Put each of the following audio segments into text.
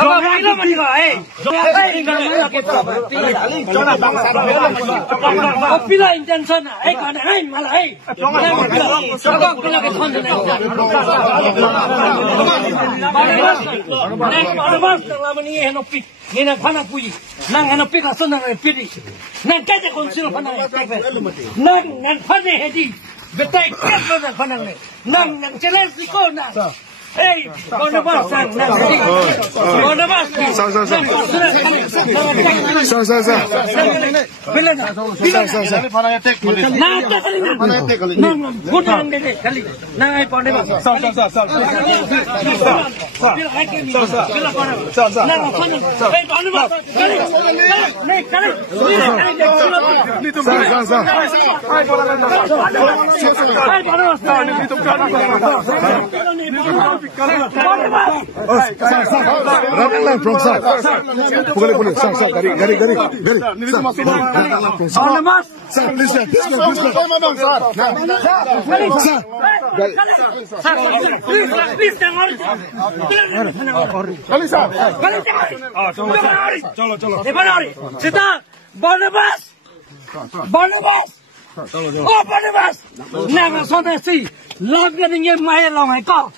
Apa pila man ko pila intention kana mala pila ke thon lamani heno pik nina phana puji nang heno pik asana pidi nang kaje konsilo phana nang phane hedi betai ketlo na phana nang challenge ko na hey, Barnabas, Barnabas, oh Barnabas, never saw that sea. Love getting in my long I call.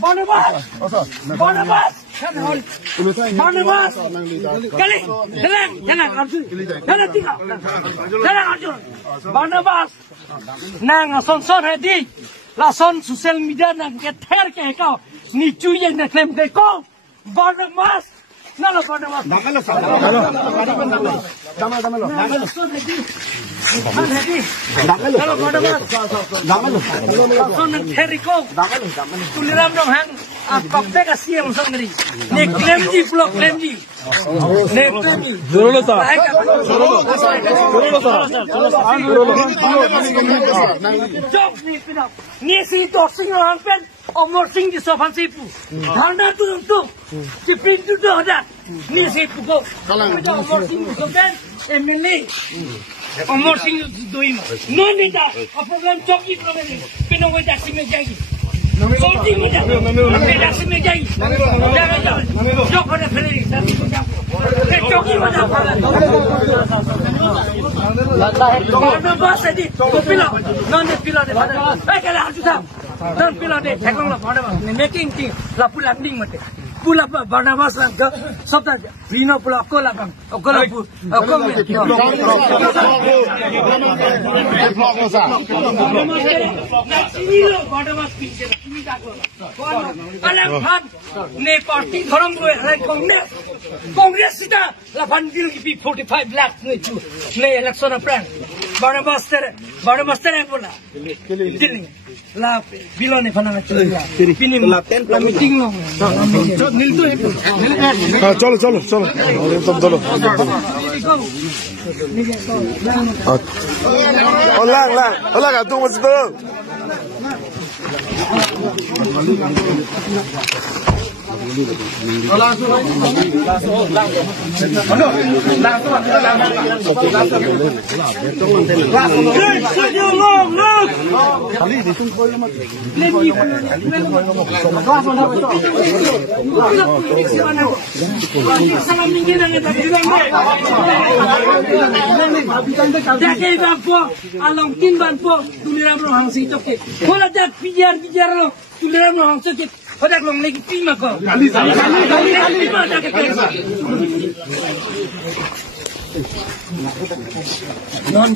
Barnabas, Barnabas, Barnabas, Barnabas, nang son son hedi, la son social media nang get hair ke kau, ni cuy na claim ke kau, Barnabas. No, Barnabas. Omor sing di sopan sipu, karena tu, kipin tu ada, ni sipu ko. Omor sing di sopan, emili, omor sing doim. No ni dah, program joki program ni, pino ko dah sini jadi. Something ni dah, dah sini jadi. Jangan, jok ada pelari, tapi tu jam. Joki mana? Mana bahasa di, pila, non pila de. Kalau aku tak. Dan pila de thekong la Barnabas making thing la pula ding mate pula Barnabas la sabta rino pula ko la kam ko la ko Barnabas pinche ni ta ko ala phat ne party thorom ko Congress sita la bandil ki 45 lakh ne chu ne election plan Barnabas tere bola dilling la bilone phana chula pini la meeting lo चलो Hola, tú what's up? Pada long lagi pima ko. Non